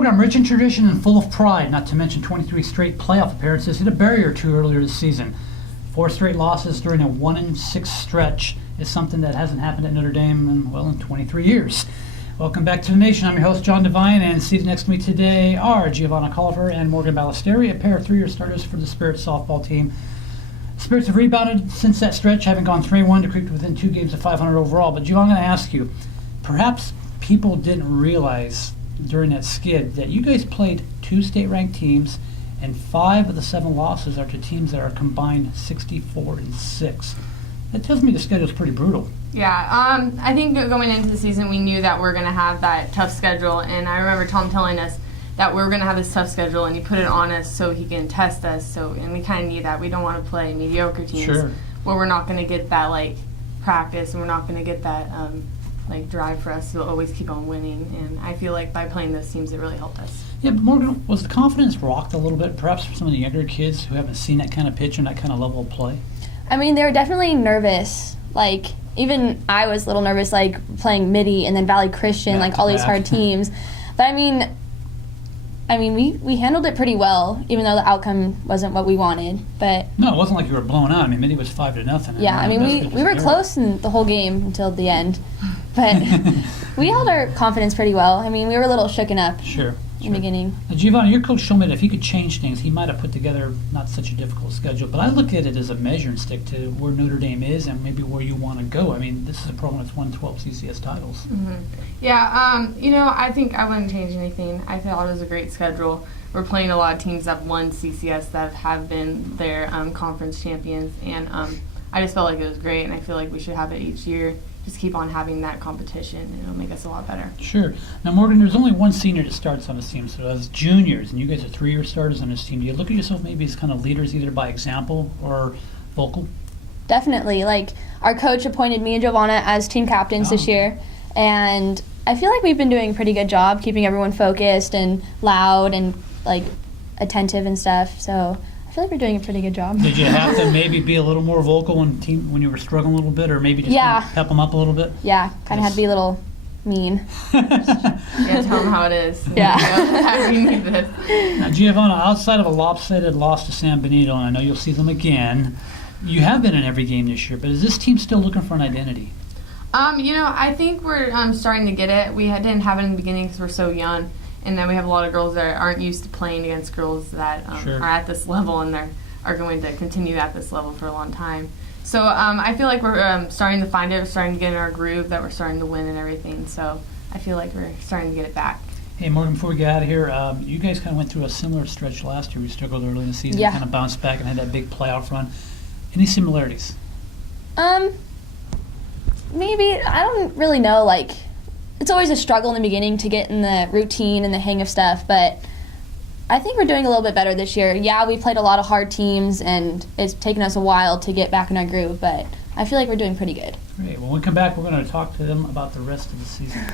program rich in tradition and full of pride, not to mention 23 straight playoff appearances, hit a barrier or two earlier this season. 4 straight losses during a 1-6 stretch is something that hasn't happened at Notre Dame in 23 years. Welcome back to the Nation. I'm your host, John Devine, and seated next to me today are Giovanna Kolofer and Morgan Balestreri, a pair of 3-year starters for the Spirits softball team. Spirits have rebounded since that stretch, having gone 3-1 to creep to within 2 games of 500 overall. But Giovanna, I'm going to ask you, perhaps people didn't realize during that skid that you guys played 2 state-ranked teams, and 5 of the 7 losses are to teams that are combined 64-6. That tells me the schedule's pretty brutal. Yeah, I think going into the season we knew that we're going to have that tough schedule, and I remember Tom telling us that we were going to have this tough schedule, and he put it on us so he can test us. And we kind of knew that. We don't want to play mediocre teams where we're not going to get that practice, and we're not going to get that drive for us to always keep on winning. And I feel like by playing those teams, it really helped us. Yeah, but Morgan, was the confidence rocked a little bit, perhaps for some of the younger kids who haven't seen that kind of pitch and that kind of level of play? I mean, they were definitely nervous. Even I was a little nervous, playing Midi and then Valley Christian, all these hard teams. But I mean, we handled it pretty well, even though the outcome wasn't what we wanted. But no, it wasn't like you were blown out. I mean, Midi was 5-0. Yeah, we were close in the whole game until the end. But we held our confidence pretty well. I mean, we were a little shooken up. In the beginning. Now, Giovanna, your coach showed me that if he could change things, he might have put together not such a difficult schedule. But I look at it as a measuring stick to where Notre Dame is and maybe where you want to go. I mean, this is a program that's won 12 CCS titles. Mm-hmm. Yeah, I think I wouldn't change anything. I thought it was a great schedule. We're playing a lot of teams that have won CCS that have been their conference champions. And I just felt like it was great, and I feel like we should have it each year. Just keep on having that competition, and it'll make us a lot better. Sure. Now, Morgan, there's only one senior that starts on this team, so as juniors, and you guys are 3-year starters on this team, do you look at yourself maybe as kind of leaders either by example or vocal? Definitely. Our coach appointed me and Giovanna as team captains this year, and I feel like we've been doing a pretty good job keeping everyone focused and loud and, attentive and stuff, so I feel like we're doing a pretty good job. Did you have to maybe be a little more vocal when you were struggling a little bit, or maybe just pep them up a little bit? Yeah, kind of had to be a little mean. Yeah, tell them how it is. Yeah. We need this. Now, Giovanna, outside of a lopsided loss to San Benito, and I know you'll see them again, you have been in every game this year, but is this team still looking for an identity? I think we're starting to get it. We didn't have it in the beginning because we're so young. And then we have a lot of girls that aren't used to playing against girls that are at this level, and are going to continue at this level for a long time. So I feel like we're starting to find it, we're starting to get in our groove, that we're starting to win and everything. So I feel like we're starting to get it back. Hey, Morgan, before we get out of here, you guys kind of went through a similar stretch last year. We struggled early in the season, kind of bounced back and had that big playoff run. Any similarities? Maybe. I don't really know, it's always a struggle in the beginning to get in the routine and the hang of stuff, but I think we're doing a little bit better this year. Yeah, we played a lot of hard teams, and it's taken us a while to get back in our groove, but I feel like we're doing pretty good. Great. When we come back, we're going to talk to them about the rest of the season.